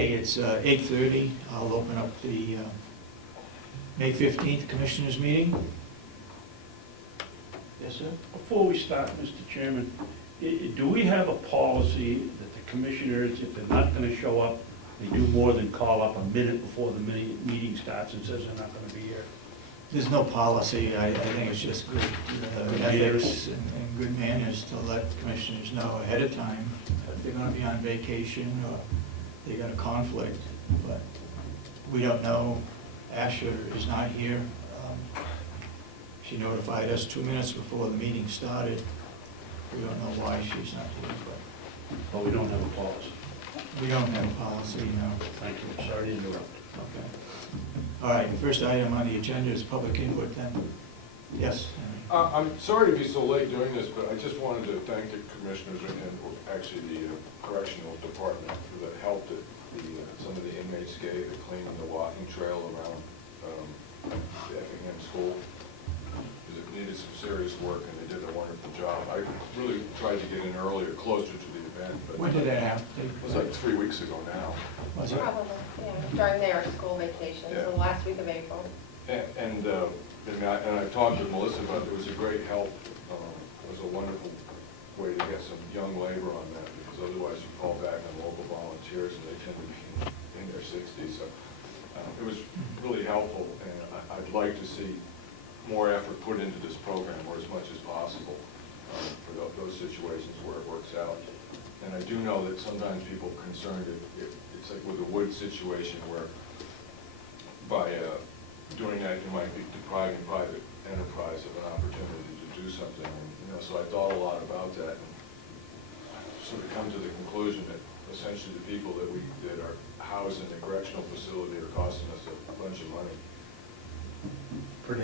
Okay, it's 8:30. I'll open up the May 15th Commissioners meeting. Yes, sir? Before we start, Mr. Chairman, do we have a policy that the commissioners, if they're not going to show up, they do more than call up a minute before the meeting starts and says they're not going to be here? There's no policy. I think it's just good ethics and good manners to let commissioners know ahead of time if they're going to be on vacation or they got a conflict. But we don't know. Asha is not here. She notified us 2 minutes before the meeting started. We don't know why she's not here, But we don't have a policy. but we don't have a policy, no. Thank you. Sorry to interrupt. Okay. All right, the first item on the agenda is public input then. Yes? Henry? I'm sorry to be so late doing this, but I just wanted to thank the commissioners and actually the correctional department for the help that some of the inmates gave at cleaning the walking trail around the Effingham School. Because it needed some serious work and they did a wonderful job. I really tried to get in earlier, closer to the event, but When did that happen? it was like 3 weeks ago now. Was it? Probably, yeah, during their school vacation, Yeah. the last week of April. And I talked with Melissa about it. It was a great help. It was a wonderful way to get some young labor on that, because otherwise you fall back on local volunteers and they tend to be in their 60s. So it was really helpful, and I'd like to see more effort put into this program, or as much as possible, for those situations where it works out. And I do know that sometimes people are concerned it's like with the wood situation where by doing that you might be depriving private enterprise of an opportunity to do something. And, so I thought a lot about that and sort of come to the conclusion that essentially the people that are housed in the correctional facility are costing us a bunch of money.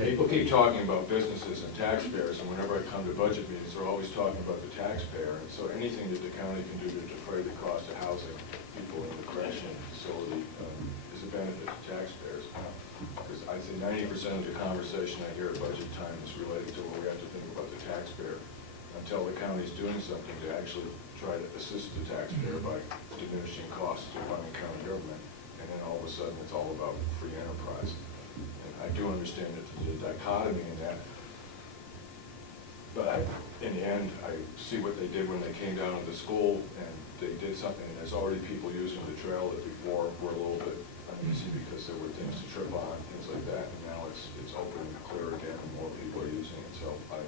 People keep talking about businesses and taxpayers, and whenever I come to budget meetings, they're always talking about the taxpayer. And so anything that the county can do to defray the cost of housing people in the correctional facility is a benefit to taxpayers. Because I'd say 90% of the conversation I hear at budget time is related to what we have to think about the taxpayer, until the county's doing something to actually try to assist the taxpayer by diminishing costs of running county government. And then all of a sudden, it's all about free enterprise. I do understand that there's a dichotomy in that, but in the end, I see what they did when they came down to the school, and they did something, and there's already people using the trail that before were a little bit uneasy because there were things to trip on, things like that, and now it's open and clear again, and more people are using it. So I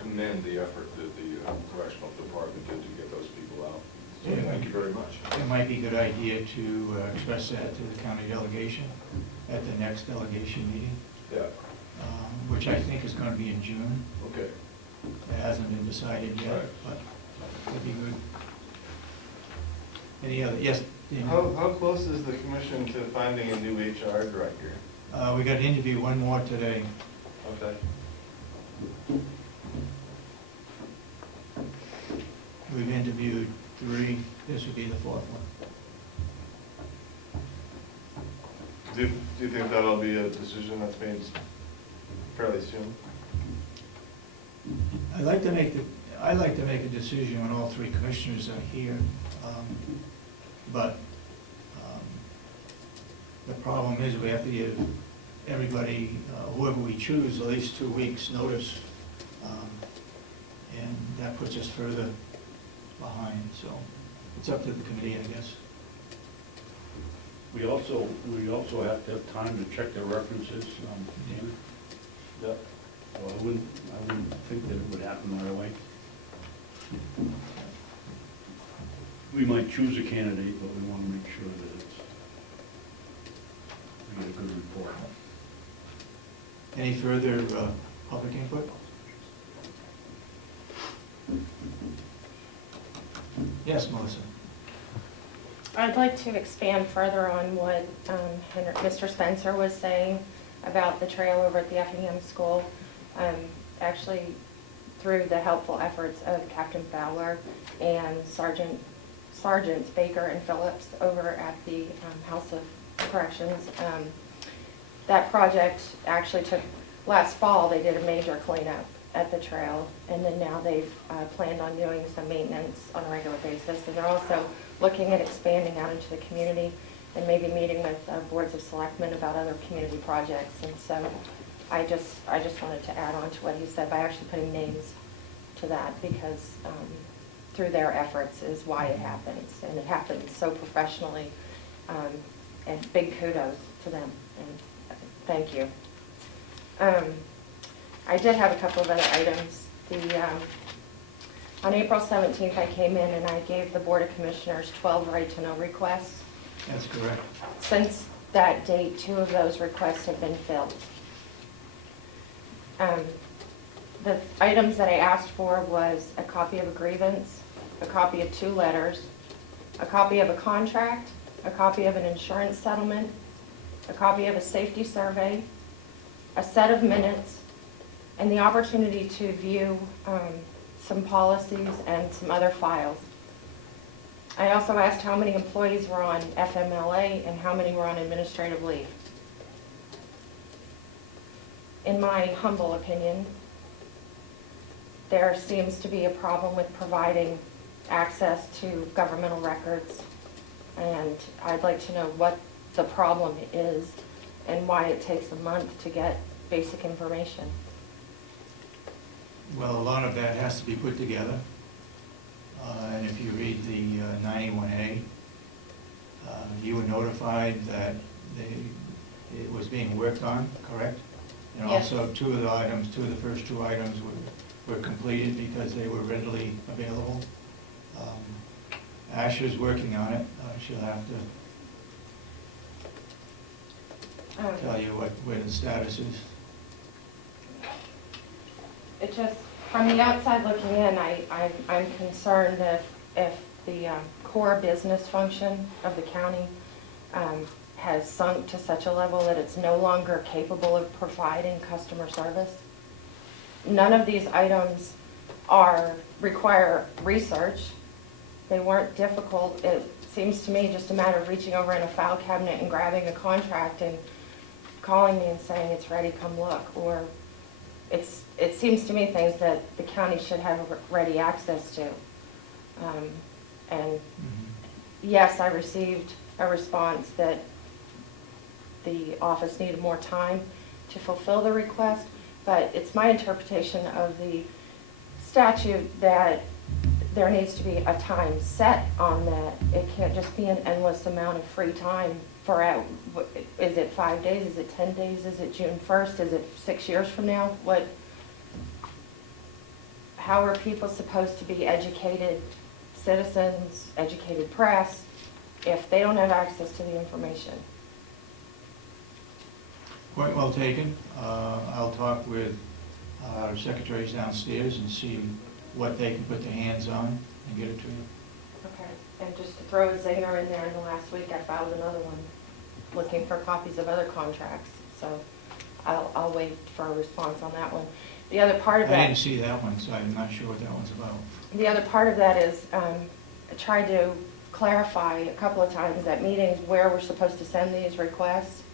commend the effort that the correctional department did to get those people out. So thank you very much. It might be a good idea to express that to the county delegation at the next delegation meeting, Yeah. which I think is going to be in June. Okay. It hasn't been decided yet, Right. but it'd be good. Any other? Yes? Damon? How close is the commission to finding a new HR director? We got to interview one more today. Okay. We've interviewed 3. This would be the 4th one. Do you think that'll be a decision that's made fairly soon? I'd like to make a decision when all 3 commissioners are here, but the problem is we have to give everybody, whoever we choose, at least 2 weeks' notice, and that puts us further behind. So it's up to the committee, I guess. We also have to have time to check their references. Yep. So I wouldn't think that it would happen right away. We might choose a candidate, but we want to make sure that we get a good report. Any further public input? Yes, Melissa. I'd like to expand further on what Mr. Spencer was saying about the trail over at the Effingham School. Actually, through the helpful efforts of Captain Fowler and Sergeants Baker and Phillips over at the House of Corrections, that project actually took, last fall they did a major cleanup at the trail, and then now they've planned on doing some maintenance on a regular basis. And they're also looking at expanding out into the community and maybe meeting with boards of selectmen about other community projects. And so I just wanted to add on to what he said by actually putting names to that, because through their efforts is why it happens, and it happens so professionally, and big kudos to them, and thank you. I did have a couple of other items. On April 17th, I came in and I gave the Board of Commissioners 12 right-to-know requests. That's correct. Since that date, 2 of those requests have been filled. The items that I asked for was a copy of a grievance, a copy of 2 letters, a copy of a contract, a copy of an insurance settlement, a copy of a safety survey, a set of minutes, and the opportunity to view some policies and some other files. I also asked how many employees were on FMLA and how many were on administrative leave. In my humble opinion, there seems to be a problem with providing access to governmental records, and I'd like to know what the problem is and why it takes a month to get basic information. Well, a lot of that has to be put together. And if you read the 91A, you were notified that it was being worked on, correct? And Yes. also 2 of the items, 2 of the first 2 items were completed because they were readily available. Asha's working on it. She'll have to tell you where the status is. It just, from the outside looking in, I'm concerned if the core business function of the county has sunk to such a level that it's no longer capable of providing customer service. None of these items require research. They weren't difficult. It seems to me just a matter of reaching over in a file cabinet and grabbing a contract and calling me and saying it's ready, come look. Or it seems to me things that the county should have ready access to. And yes, I received a response that the office needed more time to fulfill the request, but it's my interpretation of the statute that there needs to be a time set on that. It can't just be an endless amount of free time for is it 5 days, is it 10 days, is it June 1st, is it 6 years from now? How are people supposed to be educated citizens, educated press, if they don't have access to the information? Point well taken. I'll talk with our secretaries downstairs and see what they can put their hands on and get it to you. Okay, and just to throw a zinger in there, in the last week I filed another one looking for copies of other contracts, so I'll wait for a response on that one. The other part of that... I didn't see that one, so I'm not sure what that one's about. The other part of that is I tried to clarify a couple of times at meetings where we're supposed to send these requests,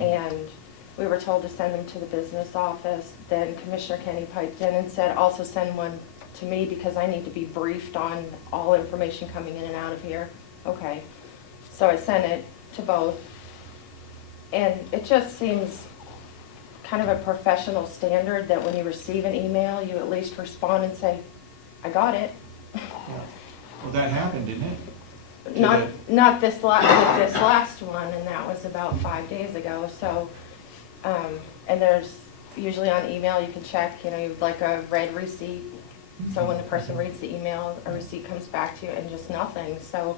and we were told to send them to the business office. Then Commissioner Kenney piped in and said, also send one to me because I need to be briefed on all information coming in and out of here. Okay, so I sent it to both, and it just seems kind of a professional standard that when you receive an email, you at least respond and say, I got it. Yeah. Well, that happened, didn't it? Not this last one, and that was about 5 days ago. So, and there's usually on email you can check, you'd like a red receipt. So when the person reads the email, a receipt comes back to you and just nothing. So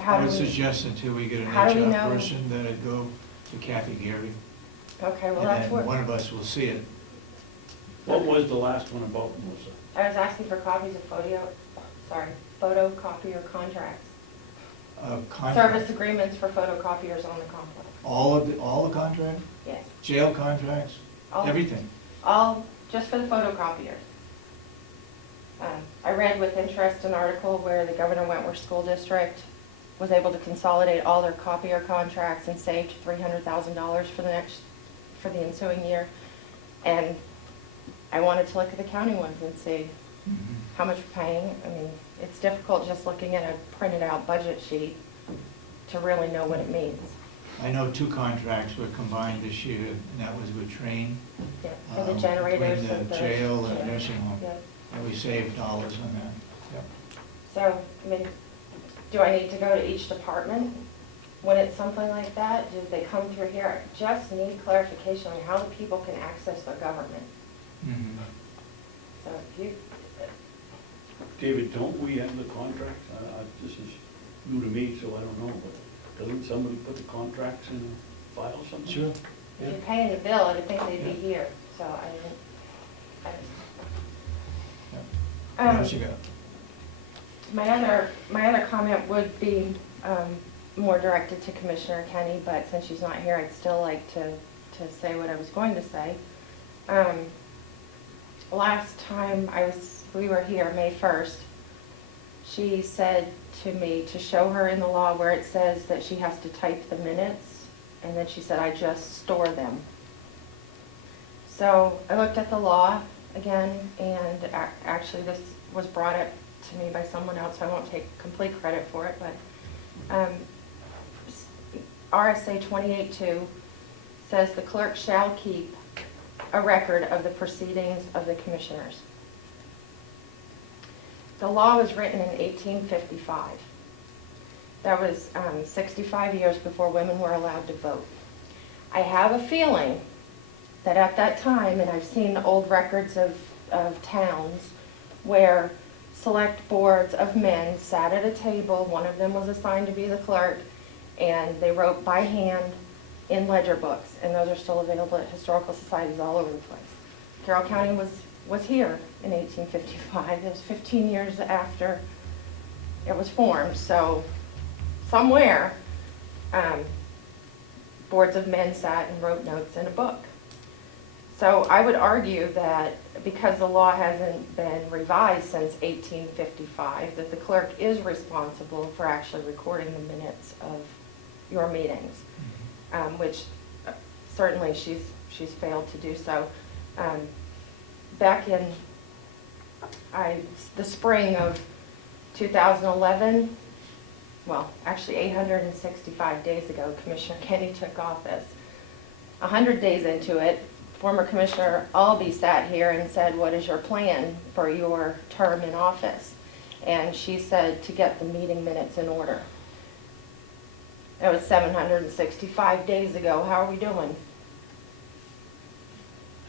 I would suggest until we get an HR person that it go to Kathy Gary. Okay, well and that's then what one of us will see it. What was the last one about, Melissa? I was asking for copies of photocopier contracts. Service agreements for photocopiers on the complex. All the contracts? Yes. Jail contracts? Everything? All just for the photocopiers. I read with interest an article where the Governor Wentworth School District was able to consolidate all their copier contracts and saved $300,000 for the ensuing year. And I wanted to look at the county ones and see Mhm. how much we're paying. I mean, it's difficult just looking at a printed out budget sheet to really know what it means. I know 2 contracts were combined this year, and that was with Train. Yeah, for the generators. Between and the jail and yeah, nursing home, yeah. and we saved dollars on that. Yep. So, I mean, do I need to go to each department when it's something like that? Do they come through here? I just need clarification on how the people can access their government. Mhm. So if you, David, don't we have the contracts? This is new to me, so I don't know, but doesn't somebody put the contracts in a file somewhere? Sure. if you're paying the bill, I would think they'd be here, so I didn't. What else you got? My other comment would be more directed to Commissioner Kenney, but since she's not here, I'd still like to say what I was going to say. Last time we were here, May 1st, she said to me to show her in the law where it says that she has to type the minutes, and then she said, I just store them. So I looked at the law again, and actually this was brought up to me by someone else, so I won't take complete credit for it, but RSA 28.2 says the clerk shall keep a record of the proceedings of the commissioners. The law was written in 1855. That was 65 years before women were allowed to vote. I have a feeling that at that time, and I've seen old records of towns where select boards of men sat at a table, one of them was assigned to be the clerk, and they wrote by hand in ledger books, and those are still available at historical societies all over the place. Carroll County was here in 1855. It was 15 years after it was formed, so somewhere boards of men sat and wrote notes in a book. So I would argue that because the law hasn't been revised since 1855, that the clerk is responsible for actually recording the minutes of your meetings, which certainly she's failed to do so. Back in the spring of 2011, well, actually 865 days ago, Commissioner Kenney took office. 100 days into it, former Commissioner Albee sat here and said, what is your plan for your term in office? And she said to get the meeting minutes in order. That was 765 days ago. How are we doing?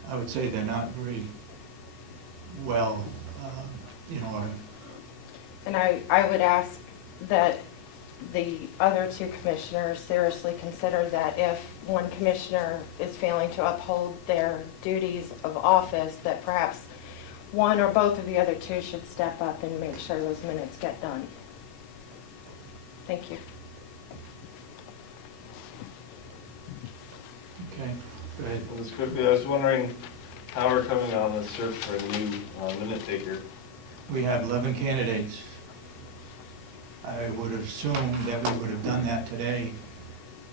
I would say they're not very well, And I would ask that the other 2 commissioners seriously consider that if one commissioner is failing to uphold their duties of office, that perhaps one or both of the other 2 should step up and make sure those minutes get done. Thank you. okay, go ahead. Just quickly, I was wondering how we're coming on the search for a new minute taker. We have 11 candidates. I would have assumed that we would have done that today,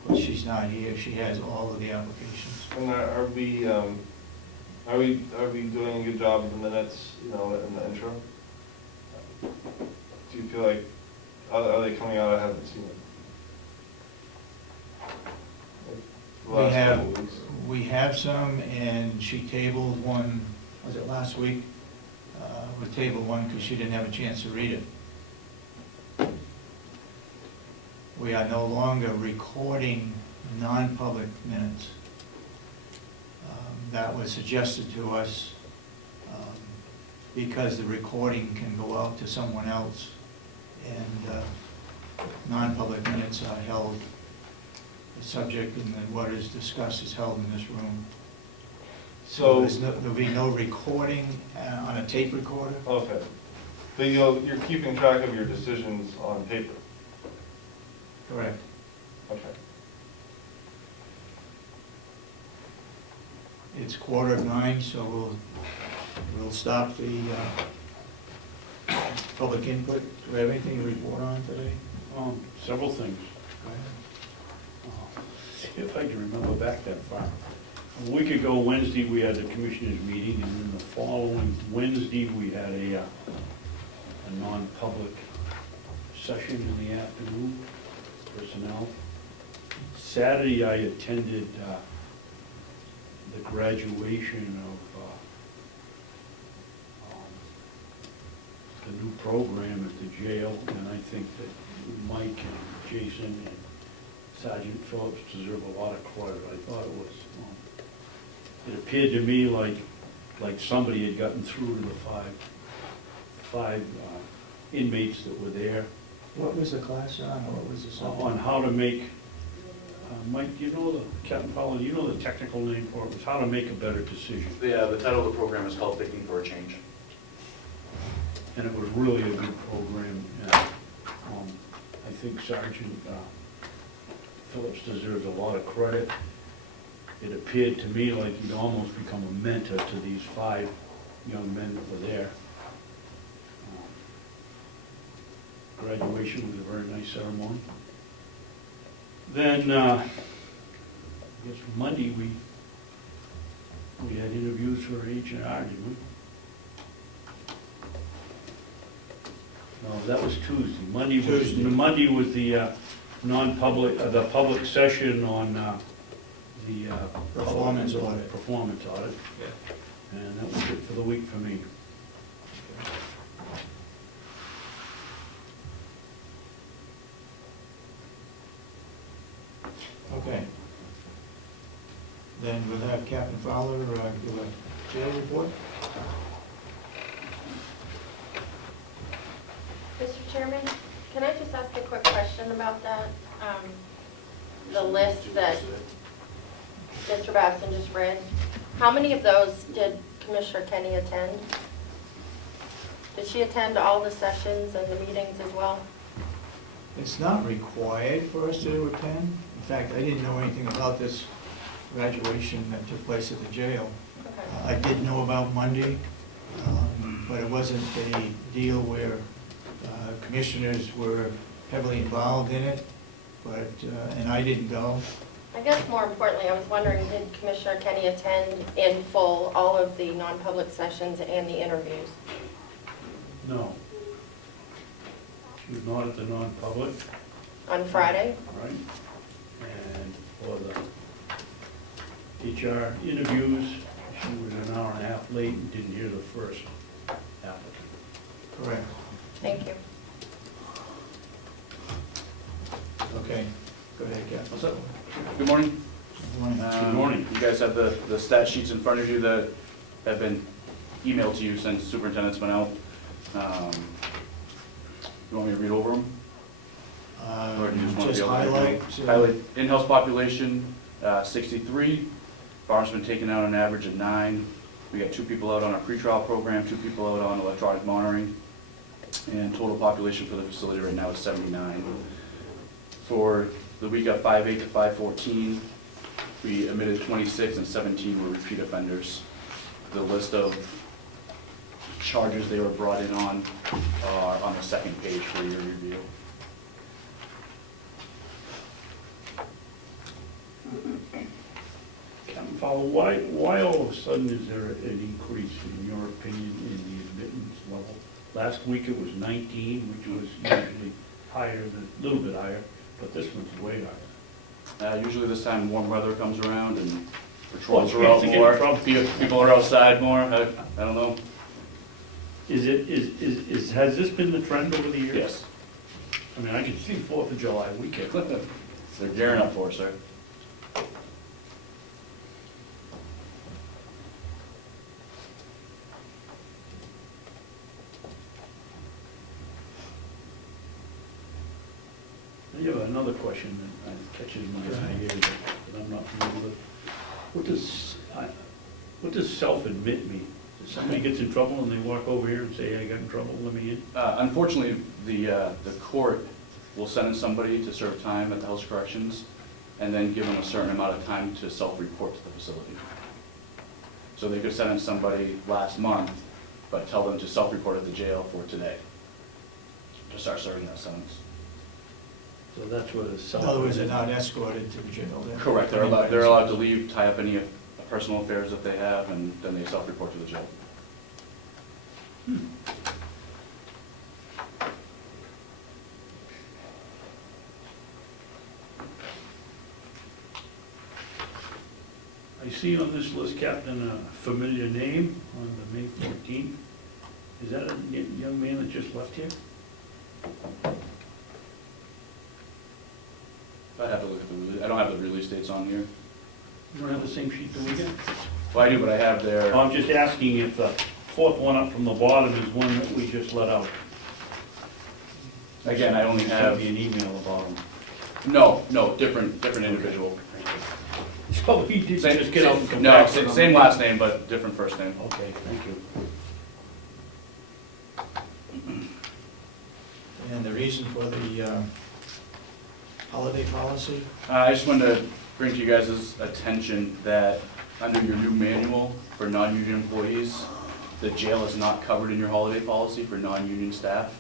but she's not here. She has all of the applications. And are we doing a good job of the minutes, in the intro? Do you feel like, are they coming out? I haven't seen it. The last couple weeks. We have some, and she tabled one, was it last week? We tabled one because she didn't have a chance to read it. We are no longer recording non-public minutes. That was suggested to us because the recording can go out to someone else, and non-public minutes are held, the subject and then what is discussed is held in this room. So there'll be no recording on a tape recorder. Okay. But you're keeping track of your decisions on paper? Correct. Okay. It's 8:45, so we'll stop the public input. Do we have anything to report on today? Several things. Go ahead. See if I can remember back that far. A week ago Wednesday, we had the commissioners meeting, and then the following Wednesday, we had a non-public session in the afternoon, personnel. Saturday, I attended the graduation of the new program at the jail, and I think that Mike and Jason and Sergeant Phillips deserve a lot of credit. I thought it was, it appeared to me like somebody had gotten through to the five inmates that were there What was the class on, or what was the subject? on how to make, Mike, do you know Captain Fowler, do you know the technical name for it? It was how to make a better decision. The title of the program is called Picking for a Change. And it was really a good program. And, I think Sergeant Phillips deserves a lot of credit. It appeared to me like he'd almost become a mentor to these 5 young men that were there. Graduation was a very nice ceremony. Then, I guess Monday, we had interviews for H&R, didn't we? No, that was Tuesday. Monday was the non-public, the public session on the Performance audit. Performance audit. Yeah. And that was it for the week for me. Okay. Then we'll have Captain Fowler do a jail report. Mr. Chairman, can I just ask a quick question about that? The list that Mr. Babson just read, how many of those did Commissioner Kenney attend? Did she attend all the sessions and the meetings as well? It's not required for us to attend. In fact, I didn't know anything about this graduation that took place at the jail. Okay. I did know about Monday, but it wasn't a deal where commissioners were heavily involved in it, but, and I didn't go. I guess more importantly, I was wondering, did Commissioner Kenney attend in full all of the non-public sessions and the interviews? No. She was not at the non-public, On Friday? right? And for the HR interviews, she was an hour and a half late and didn't hear the first applicant. Correct. Thank you. Okay, go ahead, Captain. What's up? Good morning. Good morning. Good morning. You guys have the stat sheets in front of you that have been emailed to you since the superintendent's been out. You want me to read over them? Or do you just want to be able to highlight. Highlight in-house population, 63. Bar's been taken out on an average of 9. We got 2 people out on our pretrial program, 2 people out on electronic monitoring. And total population for the facility right now is 79. For the week of 5/8 to 5/14, we admitted 26 and 17 were repeat offenders. The list of charges they were brought in on are on the second page for your review. Captain Fowler, why all of a sudden is there an increase, in your opinion, in the admittance level? Last week it was 19, which was usually higher, a little bit higher, but this one's way higher. Usually this time warm weather comes around and patrols Well, are out to get in more, trouble. people are outside more, I don't know. Has this been the trend over the years? Yes, I mean, I can see 4th of July weekend. they're gearing up for it, sir. I have another question that catches my eye here that I'm not familiar with. What does self-admit mean? If somebody gets in trouble and they walk over here and say, I got in trouble, let me in? Unfortunately, the court will send in somebody to serve time at the House of Corrections and then give them a certain amount of time to self-report to the facility. So they could send in somebody last month, but tell them to self-report at the jail for today, to start serving that sentence. So that's what a In other words, they're not escorted to jail. Correct, they're allowed to leave, tie up any personal affairs that they have, and then they self-report to the jail. I see on this list, Captain, a familiar name on the May 14th. Is that a young man that just left here? I'd have to look at the, I don't have the release dates on here. You don't have the same sheet that we get? Well, I do, but I have their, I'm just asking if the fourth one up from the bottom is one that we just let out. again, I only There's have, gotta be an email about him. no, different individual. So he did Same, just get out and come no, back? same last name, but different first name. Okay, thank you. And the reason for the holiday policy? I just wanted to bring to you guys' attention that under your new manual for non-union employees, the jail is not covered in your holiday policy for non-union staff.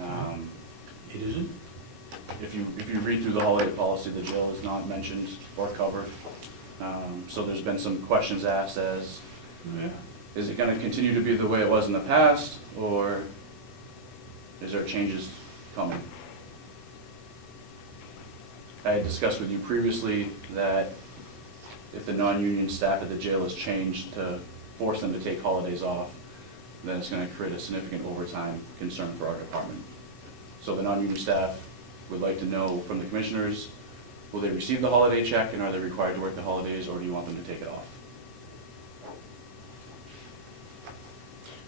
It isn't? If you read through the holiday policy, the jail is not mentioned or covered. So there's been some questions asked as, Yeah. is it gonna continue to be the way it was in the past, or is there changes coming? I had discussed with you previously that if the non-union staff at the jail is changed to force them to take holidays off, then it's gonna create a significant overtime concern for our department. So the non-union staff would like to know from the commissioners, will they receive the holiday check, and are they required to work the holidays, or do you want them to take it off?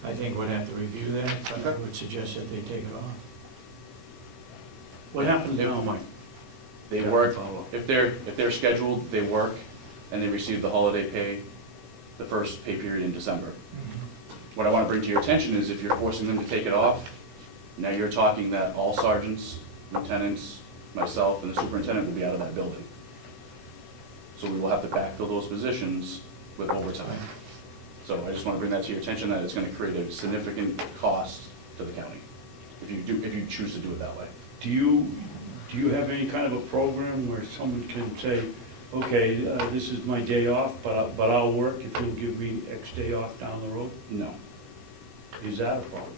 I think we'd have to review that, but I Okay. would suggest that they take it off. What happens now, Mike? They work, if they're scheduled, they work, and they receive the holiday pay, the first pay period in December. What I want to bring to your attention is if you're forcing them to take it off, now you're talking that all sergeants, lieutenants, myself, and the superintendent will be out of that building. So we will have to backfill those positions with overtime. So I just want to bring that to your attention, that it's going to create a significant cost to the county, if you choose to do it that way. Do you have any kind of a program where someone can say, okay, this is my day off, but I'll work if you'll give me X day off down the road? No, Is that a problem?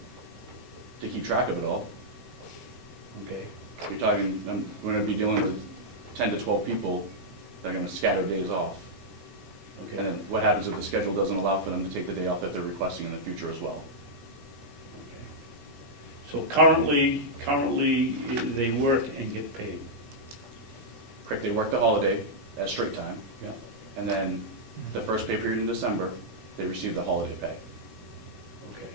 to keep track of it all. Okay. You're talking, we're going to be dealing with 10 to 12 people that are going to scatter days off. And Okay. then what happens if the schedule doesn't allow for them to take the day off that they're requesting in the future as well? So currently, they work and get paid? Correct, they work the holiday at straight time, Yeah. and then the first pay period in December, they receive the holiday pay. Okay.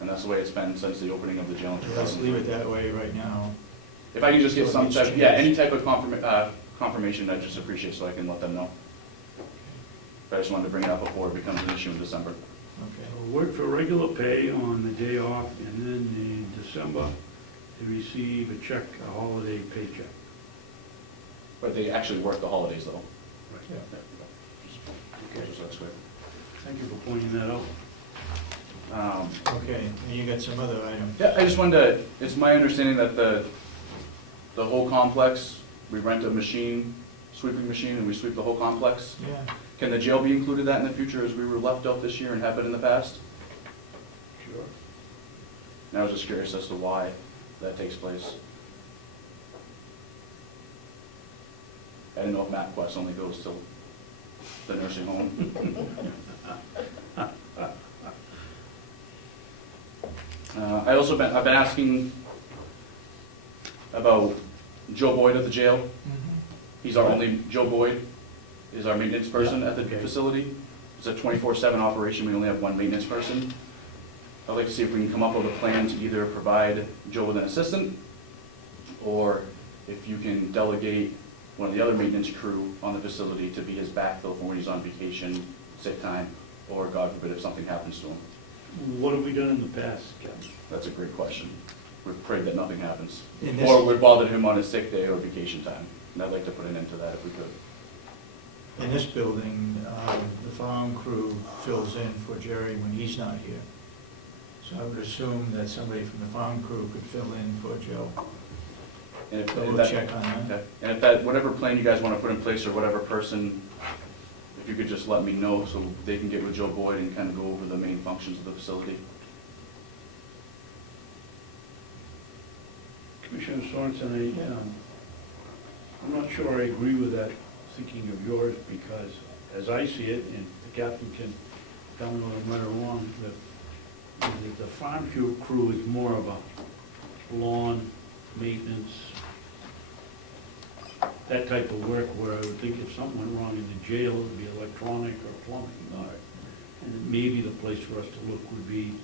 And that's the way it's been since the opening of the jail in Let's leave it 2003. that way right now. If I can just get So it some needs type, yeah, change. any type of confirmation, I just appreciate, so I can let them know. But I just wanted to bring it up before it becomes an issue in December. Okay. So work for regular pay on the day off, and then in December, they receive a check, a holiday paycheck. But they actually work the holidays though. Right. Yeah. Okay, so that's clear. Thank you for pointing that out. Okay, and you got some other items? Yeah, I just wanted to, it's my understanding that the whole complex, we rent a machine, sweeping machine, and we sweep the whole complex. Yeah. Can the jail be included that in the future as we were left out this year and have been in the past? Sure. And I was just curious as to why that takes place. I didn't know if MapQuest only goes to the nursing home. I've been asking about Joe Boyd at the jail. He's our only, Joe Boyd is our maintenance person at the Okay. facility. It's a 24/7 operation, we only have one maintenance person. I'd like to see if we can come up with a plan to either provide Joe with an assistant, or if you can delegate one of the other maintenance crew on the facility to be his backfill for when he's on vacation, sick time, or God forbid if something happens to him. What have we done in the past, Kevin? That's a great question. We've prayed that nothing happens. In this- Or would bother him on his sick day or vacation time. And I'd like to put an end to that if we could. In this building, the farm crew fills in for Jerry when he's not here. So I would assume that somebody from the farm crew could fill in for Joe. And if So we'll that- check on that. Okay. And if that, whatever plan you guys want to put in place, or whatever person if you could just let me know so they can get with Joe Boyd and kind of go over the main functions of the facility. Commissioner Sorensen, I'm not sure I agree with that thinking of yours, because as I see it, and the captain can tell me whether I'm right or wrong, the farm crew is more of a lawn maintenance, that type of work, where I would think if something went wrong in the jail, it would be electronic or plumbing. And maybe the place for us to look would be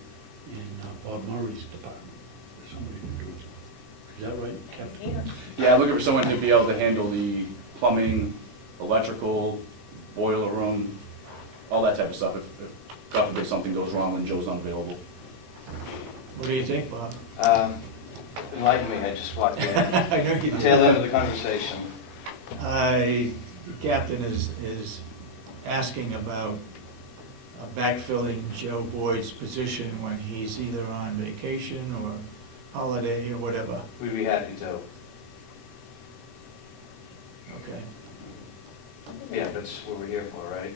in Bob Murray's department, for somebody to do it. Is that right, Captain? Yeah, I'm looking for someone to be able to handle the plumbing, electrical, boiler room, all that type of stuff, if God forbid something goes wrong when Joe's unavailable. What do you think, Bob? Enlighten me, I just walked in. I know you do. Tail end of the conversation. The captain is asking about backfilling Joe Boyd's position when he's either on vacation or holiday or whatever. We'd be happy to. Okay. Yeah, that's what we're here for, right?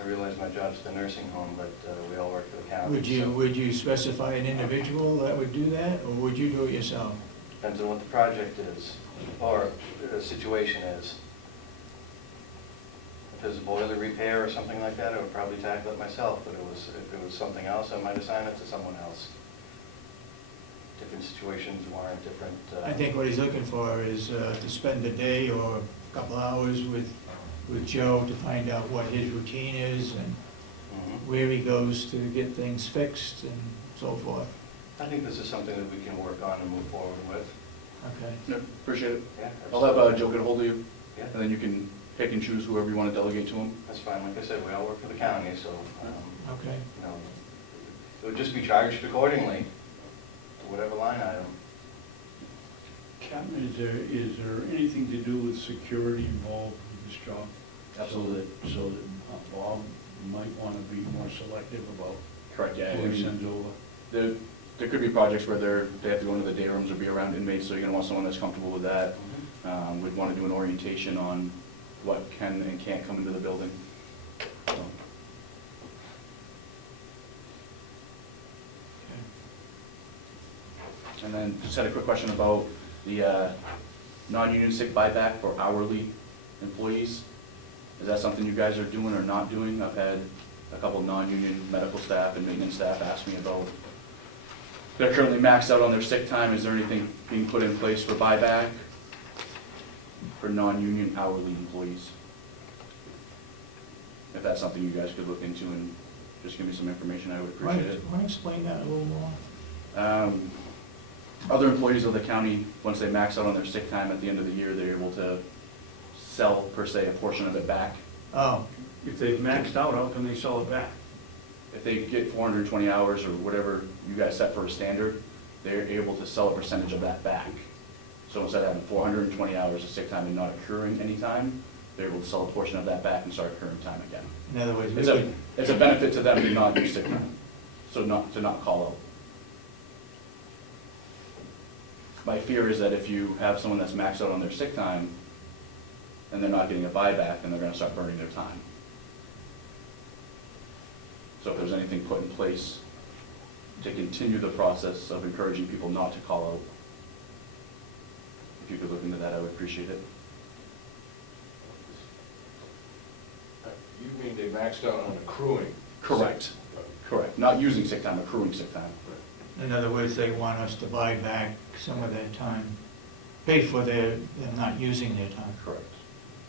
I realize my job's the nursing home, but we all work for the county. Would you specify an individual that would do that, or would you do it yourself? Depends on what the project is, or the situation is. If there's a boiler repair or something like that, I would probably tackle it myself, but if it was something else, I might assign it to someone else. Different situations warrant different... I think what he's looking for is to spend a day or a couple hours with Joe to find out what his routine is and where he goes to get things fixed and so forth. I think this is something that we can work on and move forward with. Okay. Yeah, appreciate it. Yeah, I'll have Joe get a hold of you, Yeah. and then you can pick and choose whoever you want to delegate to him. That's fine. Like I said, we all work for the county, so, Okay. you know, it would just be charged accordingly to whatever line item. Captain, is there anything to do with security involved with this job? Absolutely. So that Bob might want to be more selective about Correct, yeah. who he sends over? There could be projects where they have to go into the day rooms or be around inmates, so you're going to want someone that's comfortable with that. We'd want to do an orientation on what can and can't come into the building. So. And then just had a quick question about the non-union sick buyback for hourly employees. Is that something you guys are doing or not doing? I've had a couple non-union medical staff and maintenance staff ask me about, they're currently maxed out on their sick time. Is there anything being put in place for buyback for non-union hourly employees? If that's something you guys could look into and just give me some information, I would appreciate it. Want to explain that a little more? Other employees of the county, once they max out on their sick time at the end of the year, they're able to sell, per se, a portion of it back. Oh, If they've maxed out, how can they sell it back? If they get 420 hours or whatever you guys set for a standard, they're able to sell a percentage of that back. So instead of having 420 hours of sick time and not accruing any time, they're able to sell a portion of that back and start accruing time again. in other words, we It's would, a benefit to them to not use sick time, so to not call out. My fear is that if you have someone that's maxed out on their sick time and they're not getting a buyback, then they're gonna start burning their time. So if there's anything put in place to continue the process of encouraging people not to call out, if you could look into that, I would appreciate it. You mean they maxed out on accruing? Correct. Correct. Not using sick time, accruing sick time. in other words, they want us to buy back some of their time, pay for them not using their time. Correct.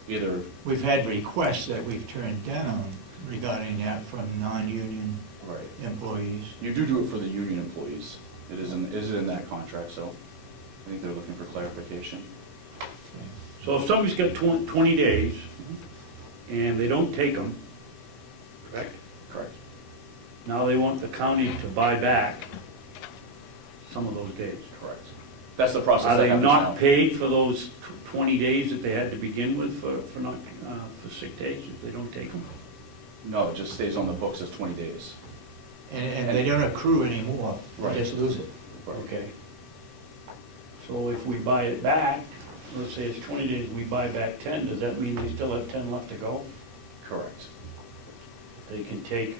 Either, We've had requests that we've turned down regarding that from non-union right. employees. You do it for the union employees. It is in that contract, so I think they're looking for clarification. So if somebody's got 20 days and they don't take them, correct? Correct. Now they want the county to buy back some of those days. Correct. That's the process. Are they happens not now. paid for those 20 days that they had to begin with for sick days if they don't take them? No, it just stays on the books as 20 days. And they don't accrue anymore, Right. they just lose it. Okay. So if we buy it back, let's say it's 20 days, we buy back 10, does that mean they still have 10 left to go? Correct. They can take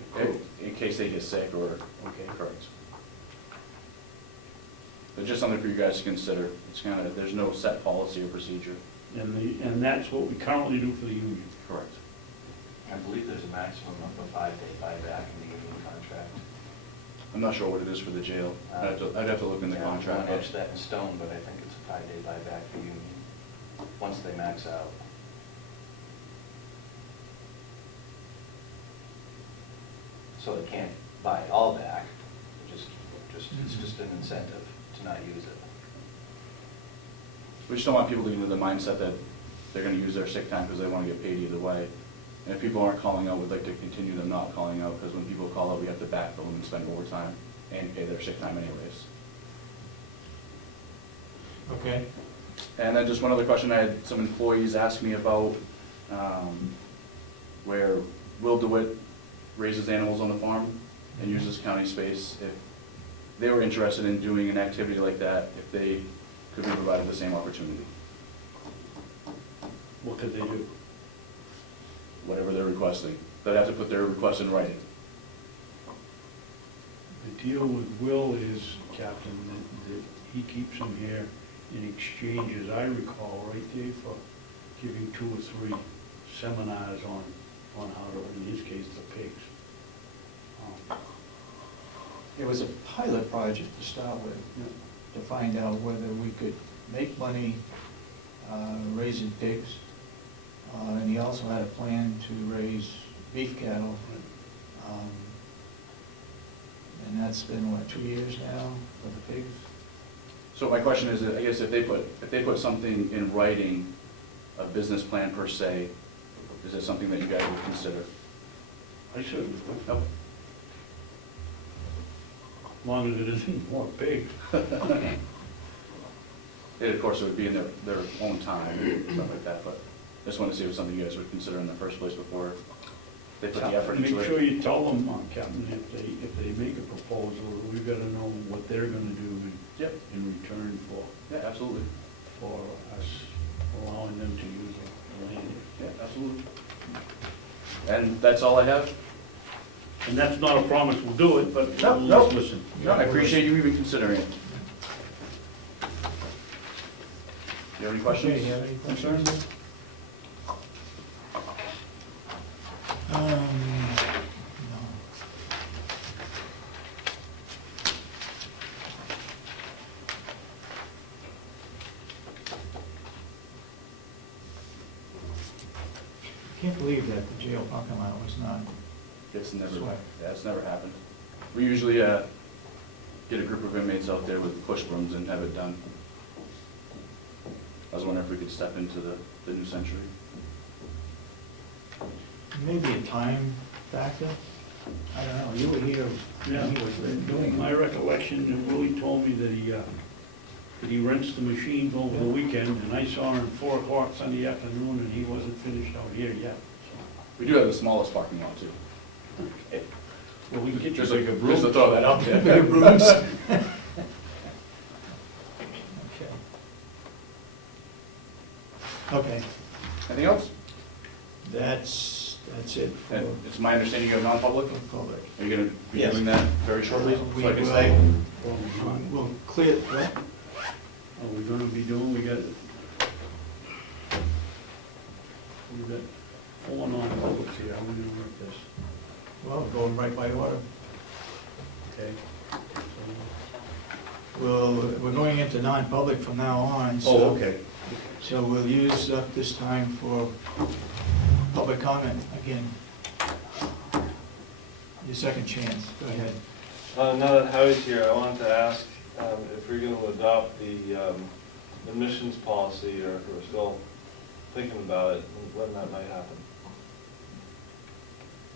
a crew. In case they get sick or, Okay. correct. But just something for you guys to consider. It's kind of, there's no set policy or procedure. And that's what we currently do for the union. Correct. I believe there's a maximum of a 5-day buyback in the union contract. I'm not sure what it is for the jail. I'd have to look in the Yeah, contract. I won't etch that in stone, but I think it's a 5-day buyback for union, once they max out. So they can't buy it all back, it's just an incentive to not use it. We just don't want people to get into the mindset that they're gonna use their sick time because they wanna get paid either way. And if people aren't calling out, we'd like to continue them not calling out, because when people call out, we have to backfill them and spend overtime and pay their sick time anyways. Okay. And then just one other question, I had some employees ask me about, where Will DeWitt raises animals on the farm and uses county space. If they were interested in doing an activity like that, if they could be provided the same opportunity, What could they do? whatever they're requesting. They'd have to put their request in writing. The deal with Will is, Captain, that he keeps them here in exchange, as I recall, right, Dave, for giving 2 or 3 seminars on how to, in his case, the pigs. It was a pilot project to start with, to find out whether we could make money raising pigs. And he also had a plan to raise beef cattle. And that's been, what, 2 years now for the pigs? So my question is, I guess if they put something in writing, a business plan per se, is it something that you guys would consider? I certainly would, No. as long as it isn't more pigs. And of course, it would be in their own time and stuff like that, but I just wanted to see if it was something you guys would consider in the first place before they put the effort into it. Make sure you tell them, Captain, if they make a proposal, we've got to know what they're gonna do Yep. in return Yeah, absolutely. for us allowing them to use the land. Yeah, absolutely. And that's all I have. And that's not a promise we'll do it, but No, let's no. listen. No, I appreciate you even considering it. You have any questions? Okay, you have any questions? Concerns? No. Can't believe that the jail parking lot was not, It's never, Sweat. yeah, it's never happened. We usually get a group of inmates out there with push brooms and have it done. I was wondering if we could step into the new century. maybe a time factor? I don't know, you were here when he was doing My it. recollection, and Willie told me that he rents the machines over the weekend, and I saw him 4 o'clock Sunday afternoon, and he wasn't finished out here yet. We do have the smallest parking lot too. Well, we can get you Just bigger to brooms. throw that out there. Bigger brooms? Okay. Okay, Anything else? that's it for And it's my understanding you have non-public? public. Are you gonna be Yes. doing that very shortly? We So I can will- stay? We'll clear, what? Are we gonna be doing, we got 4 non-publics here, how are we gonna work this? Well, going right by order. Okay? We're going into non-public from now on, so. Oh, okay. So we'll use up this time for public comment again. Your second chance, go ahead. Now that Howie's here, I wanted to ask if we're going to adopt the admissions policy, or if we're still thinking about it, and when that might happen.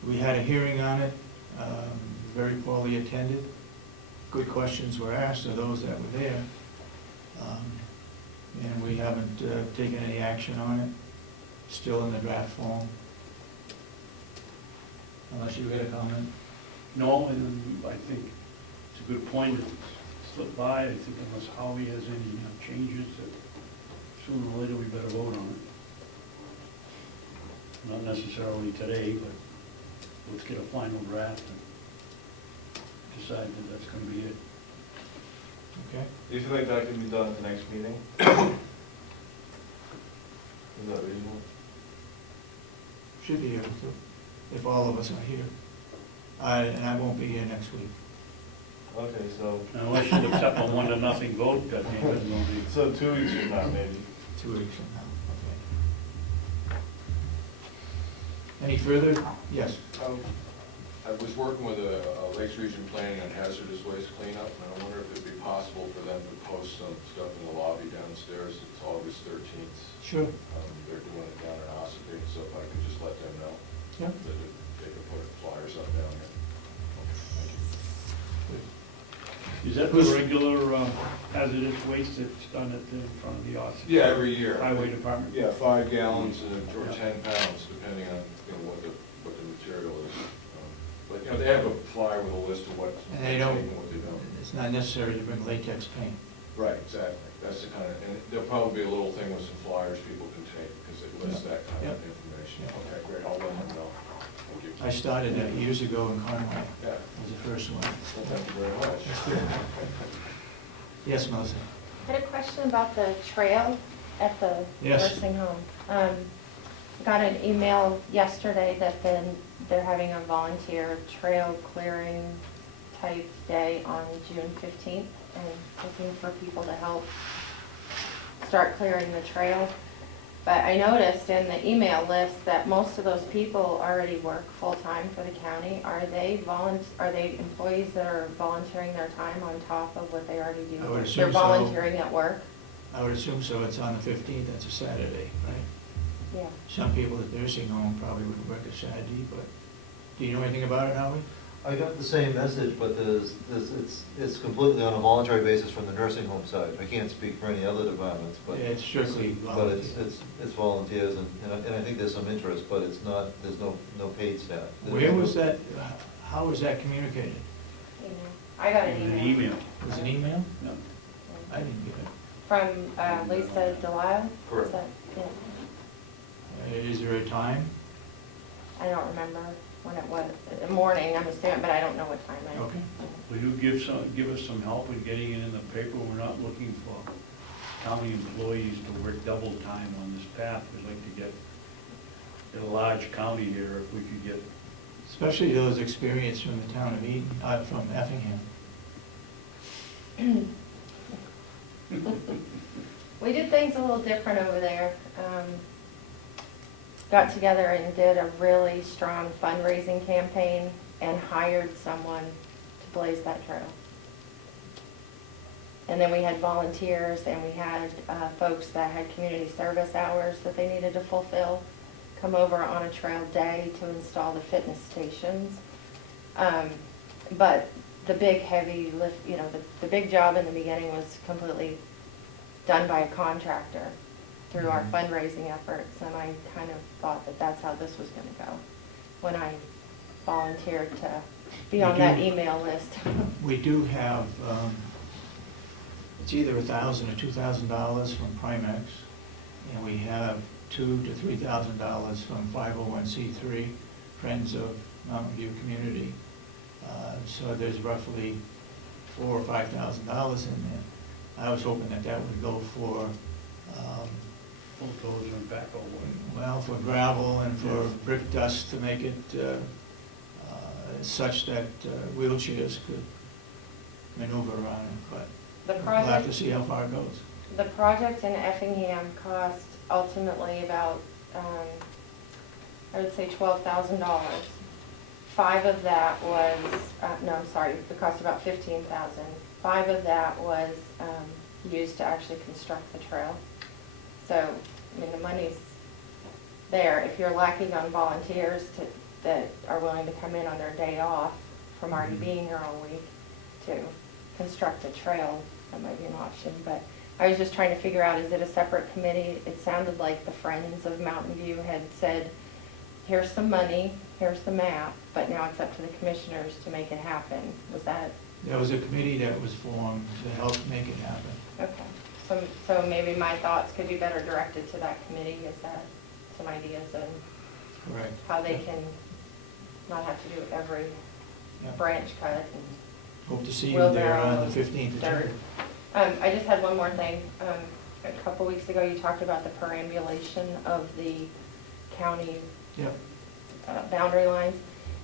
We had a hearing on it, very poorly attended. Good questions were asked of those that were there. And we haven't taken any action on it, still in the draft form. Unless you had a comment? No, and I think it's a good point to slip by. I think unless Howie has any changes, that sooner or later we better vote on Not necessarily today, but let's get a final draft and decide that that's gonna be it. Okay? Do you feel like that can be done at the next meeting? Is that reasonable? Should be able to, if all of us are here. And I won't be here next week. Okay, so, Unless you accept a 1-0 vote, that means it won't be. so 2 weeks from now, maybe. 2 weeks from now, okay. Any further? Yes. I was working with a Lakes Region Planning on hazardous waste cleanup, and I wonder if it'd be possible for them to post some stuff in the lobby downstairs. It's August 13th. Sure. They're doing it down in Ossipee, so if I could just let them know Yeah. that they could put flyers up down here. Okay, thank you. Is that the regular hazardous waste that's done in front of the office? Yeah, every year. Highway Department? Yeah, 5 gallons or 10 pounds, depending on, what the material is. But, they have a flyer with a list of what's And they taken don't, and what they don't. it's not necessary to bring latex paint. Right, exactly. That's the kind of, and there'll probably be a little thing with some flyers people can take, because it lists that kind of Yeah. information. Yeah. Okay, great, I'll let them know. Thank you. I started that years ago in Conway, Yeah, was the first one. well, thank you very much. Yes, Melissa? I had a question about the trail at the Yes. nursing home. Got an email yesterday that they're having a volunteer trail clearing type day on June 15th and looking for people to help start clearing the trail. But I noticed in the email list that most of those people already work full-time for the county. Are they employees that are volunteering their time on top of what they already do? I would They're assume so. volunteering at work? I would assume so. It's on the 15th, that's a Saturday, right? Yeah. Some people at the nursing home probably would work a Saturday, but do you know anything about it, Howie? I got the same message, but it's completely on a voluntary basis from the nursing home side. I can't speak for any other departments, but. It's strictly But volunteer. it's volunteers, and I think there's some interest, but it's not, there's no paid staff. Where was that, how was that communicated? Email. I got an An email. email. Was it an email? No. I didn't get it. From Lisa Delisle? Correct. Is that- yeah. Is there a time? I don't remember when it was, the morning, I'm assuming, but I don't know what time. Okay. Will you give us some help in getting it in the paper? We're not looking for county employees to work double time on this path. We'd like to get a large county here, if we could get, Especially those experienced from the town of Eden, from Effingham. We did things a little different over there. Got together and did a really strong fundraising campaign and hired someone to blaze that trail. And then we had volunteers and we had folks that had community service hours that they needed to fulfill come over on a trail day to install the fitness stations. But the big heavy lift, the big job in the beginning was completely done by a contractor through our fundraising efforts, and I kind of thought that that's how this was going to go when I volunteered to be on that email list. We do have, it's either $1,000 or $2,000 from Primex, and we have $2,000 to $3,000 from 501c3, Friends of Mountain View Community. So there's roughly $4,000 or $5,000 in there. I was hoping that that would go for, bulldozer and backhoe work. well, for gravel and for brick dust to make it such that wheelchairs could maneuver around it, but The we'll have to project, see how far it goes. the project in Effingham cost ultimately about, I would say $12,000. 5 of that was, it cost about $15,000. 5 of that was used to actually construct the trail. So, I mean, the money's there. If you're lacking on volunteers that are willing to come in on their day off from already being here all week to construct a trail, that might be an option. But I was just trying to figure out, is it a separate committee? It sounded like the Friends of Mountain View had said, here's some money, here's the map, but now it's up to the commissioners to make it happen. Was that? There was a committee that was formed to help make it happen. Okay. So maybe my thoughts could be better directed to that committee. Is that some ideas? And Correct. how they can not have to do every Yeah. branch cut and Hope to see you there on wheelbarrow the 15th of dirt. June. I just had one more thing. A couple weeks ago, you talked about the perambulation of the county Yep. boundary lines.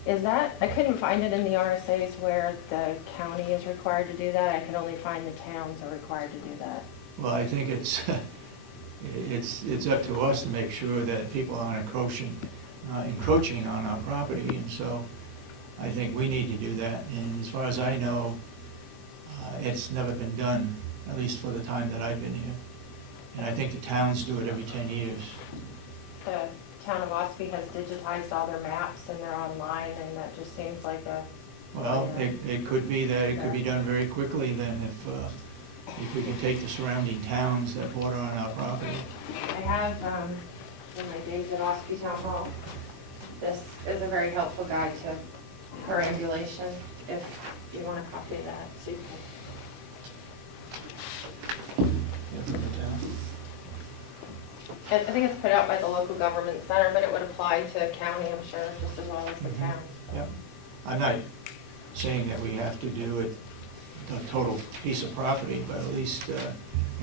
Is that, I couldn't find it in the RSAs where the county is required to do that. I could only find the towns are required to do that. Well, I think it's, it's up to us to make sure that people aren't encroaching on our property, and so I think we need to do that. And as far as I know, it's never been done, at least for the time that I've been here. And I think the towns do it every 10 years. The town of Ossipee has digitized all their maps and they're online, and that just seems like a, Well, it could be that it could be done very quickly then if we can take the surrounding towns that border on our property. I have, in my days at Ossipee Town Hall, this is a very helpful guide to perambulation, if you want a copy of that, so you can. I think it's put out by the local government center, but it would apply to county, I'm sure, just as well as the town. Yep. I'm not saying that we have to do it, the total piece of property, but at least,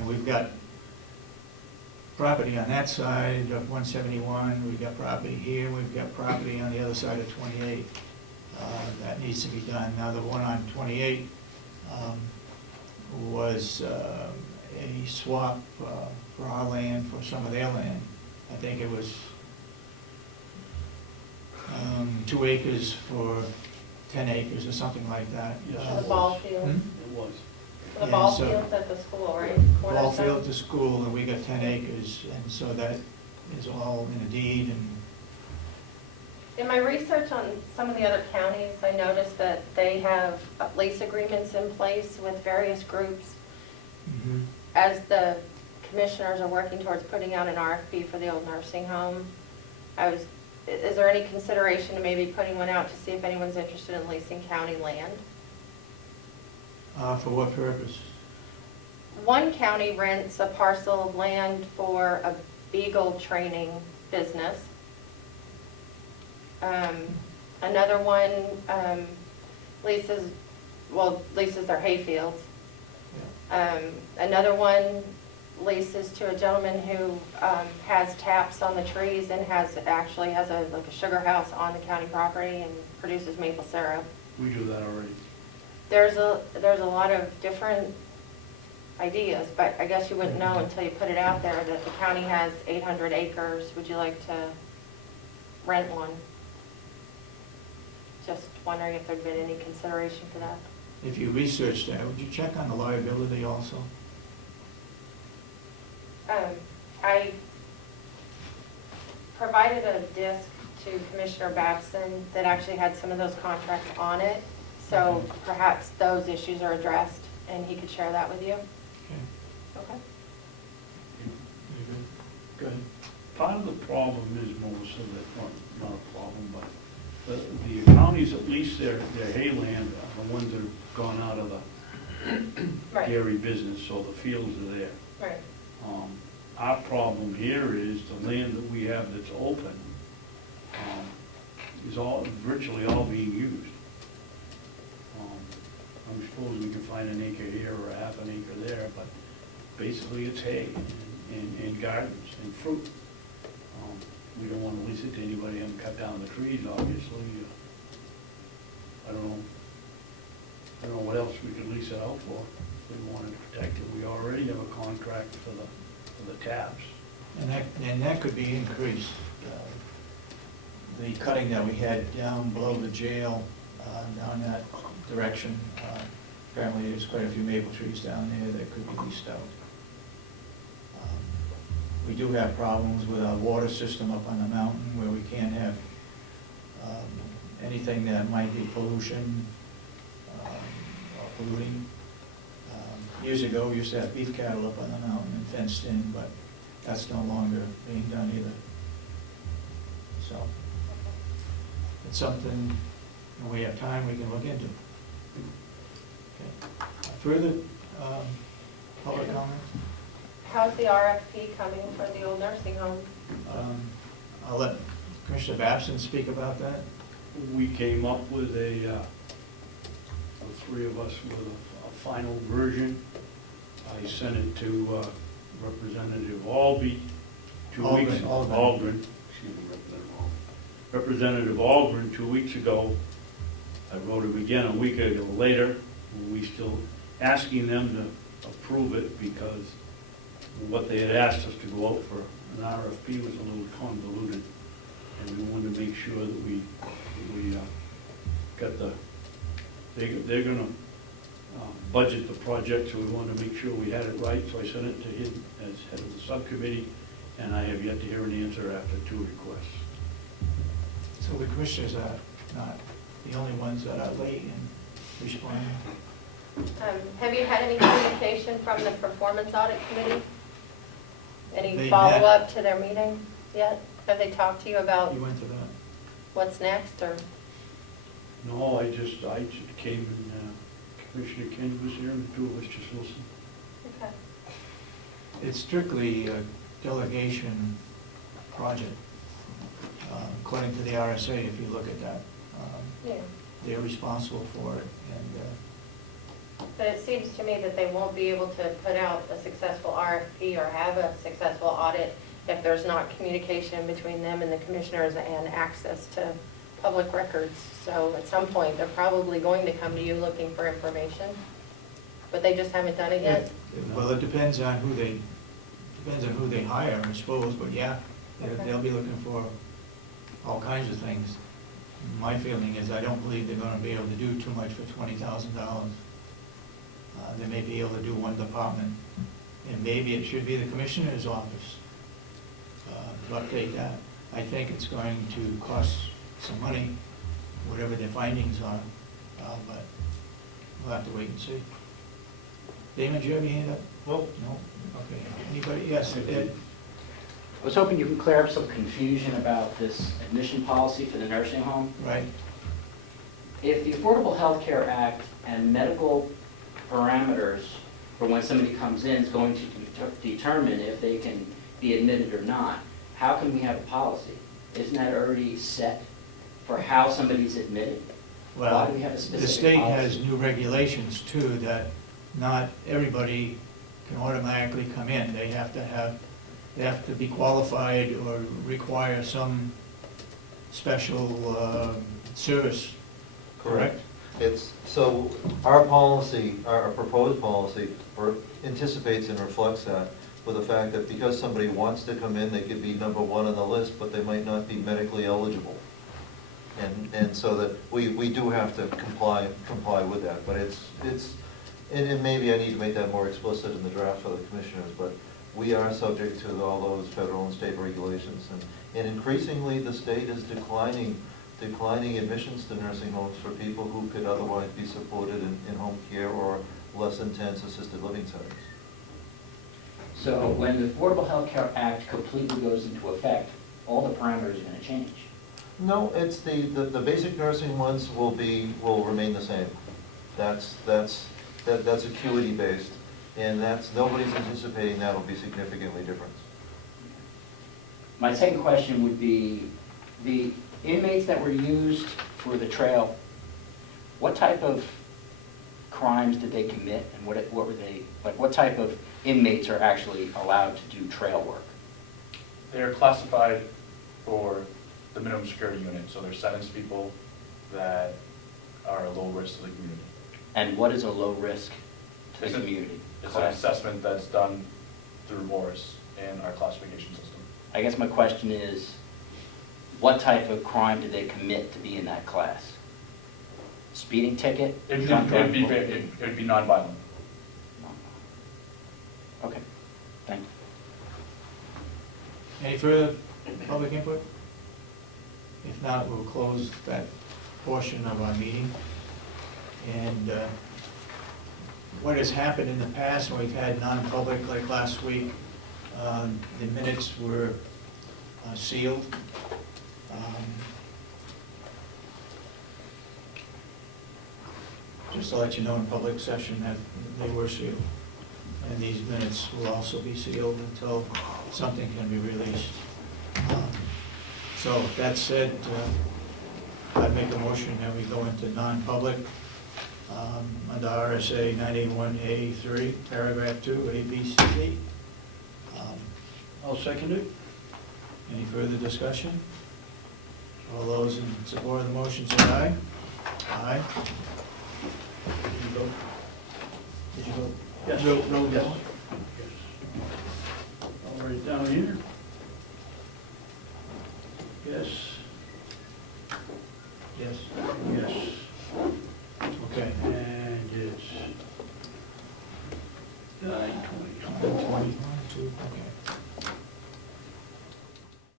we've got property on that side of 171, we've got property here, we've got property on the other side of 28. That needs to be done. Now, the one on 28 was a swap for our land for some of their land. I think it was 2 acres for 10 acres or something like that. Yes. The ball field, Hmm? It was. the Yeah, ball so- fields at the school, right? Ball Cornerstone? field to school, and we got 10 acres, and so that is all in a deed, and In my research on some of the other counties, I noticed that they have lease agreements in place with various groups. mhm. As the commissioners are working towards putting out an RFP for the old nursing home, is there any consideration to maybe putting one out to see if anyone's interested in leasing county land? For what purpose? One county rents a parcel of land for a beagle training business. Another one leases their hay fields. Another one leases to a gentleman who has taps on the trees and actually has a sugar house on the county property and produces maple syrup. We do that already. There's a lot of different ideas, but I guess you wouldn't know until you put it out there that the county has 800 acres. Would you like to rent one? Just wondering if there'd been any consideration for that. If you researched that, would you check on the liability also? I provided a disc to Commissioner Babson that actually had some of those contracts on it, so perhaps those issues are addressed, and he could share that with you. Okay, Okay. very good. Go ahead. Part of the problem is, Melissa, that, not a problem, but the counties that lease their hay land are the ones that have gone out of the Right, dairy business, so the fields are there. right. Our problem here is the land that we have that's open is virtually all being used. I suppose we can find an acre here or a half an acre there, but basically it's hay and gardens and fruit. We don't want to lease it to anybody and cut down the trees, obviously. I don't know what else we could lease it out for if we wanted to protect it. We already have a contract for the taps. And that could be increased. The cutting that we had down below the jail, down that direction, apparently there's quite a few maple trees down there that could be leased out. We do have problems with our water system up on the mountain where we can't have anything that might be pollution or polluting. Years ago, we used to have beef cattle up on the mountain and fenced in, but that's no longer being done either. So it's something, when we have time, we can look into. Okay. Further public comment? How's the RFP coming for the old nursing home? I'll let Commissioner Babson speak about that? We came up with the three of us with a final version. I sent it to Representative Albee 2 weeks. Aldrin. Excuse me, Representative Aldrin 2 weeks ago. I wrote him again a week ago later. We still asking them to approve it because what they had asked us to go out for an RFP was a little convoluted. And we wanted to make sure that we got they're gonna budget the project, so we wanted to make sure we had it right. So I sent it to him as head of the subcommittee, and I have yet to hear an answer after 2 requests. So the commissioners are not the only ones that are late in responding. Have you had any communication from the performance audit committee? Any They follow-up to their meeting yet? Have they talked to you about You went to that? what's next, or? No, I just came and Commissioner Kenney was here, and the two of us just listened. Okay. It's strictly a delegation project, according to the RSA, if you look at that. Yeah. They're responsible for it, and But it seems to me that they won't be able to put out a successful RFP or have a successful audit if there's not communication between them and the commissioners and access to public records. So at some point, they're probably going to come to you looking for information, but they just haven't done it yet? well, it depends on who they hire, I suppose, but yeah, they'll be looking for all kinds of things. My feeling is I don't believe they're gonna be able to do too much for $20,000. They may be able to do one department, and maybe it should be the commissioner's office to update that. I think it's going to cost some money, whatever their findings are, but we'll have to wait and see. Daymond, do you have your hand up? Nope. No? Okay. Anybody? Yes, Ed? I was hoping you could clear up some confusion about this admission policy for the nursing home. Right? If the Affordable Health Care Act and medical parameters for when somebody comes in is going to determine if they can be admitted or not, how can we have a policy? Isn't that already set for how somebody's admitted? Why Well, do we have a specific the state policy? has new regulations too, that not everybody can automatically come in. They have to be qualified or require some special service, correct? So our policy, our proposed policy anticipates and reflects that with the fact that because somebody wants to come in, they could be number one on the list, but they might not be medically eligible. And so that we do have to comply with that, but and maybe I need to make that more explicit in the draft for the commissioners, but we are subject to all those federal and state regulations. And increasingly, the state is declining admissions to nursing homes for people who could otherwise be supported in home care or less intense assisted living settings. So when the Affordable Health Care Act completely goes into effect, all the parameters are going to change. No, it's the basic nursing ones will remain the same. That's acuity based, and nobody's anticipating that'll be significantly different. My second question would be, the inmates that were used for the trail, what type of crimes did they commit, and what were they, like what type of inmates are actually allowed to do trail work? They are classified for the minimum security unit, so they're sentenced people that are a low risk to the community. And what is a low risk to the community? It's an assessment that's done through Morris and our classification system. I guess my question is, what type of crime did they commit to be in that class? Speeding ticket? It would Drunk be driving? non-violent. Okay, thank you. Any further public input? If not, we'll close that portion of our meeting. And what has happened in the past, when we've had non-public, like last week, the minutes were sealed. Just to let you know, in public session, that they were sealed. And these minutes will also be sealed until something can be released. So, that said, I'd make a motion that we go into non-public under RSA 91A3, paragraph 2, A, B, C, D. I'll second it. Any further discussion? All those in support of the motion say aye. Aye. Did you vote? Did you vote? Yes. No, Yes. Yes. I'll write it down here.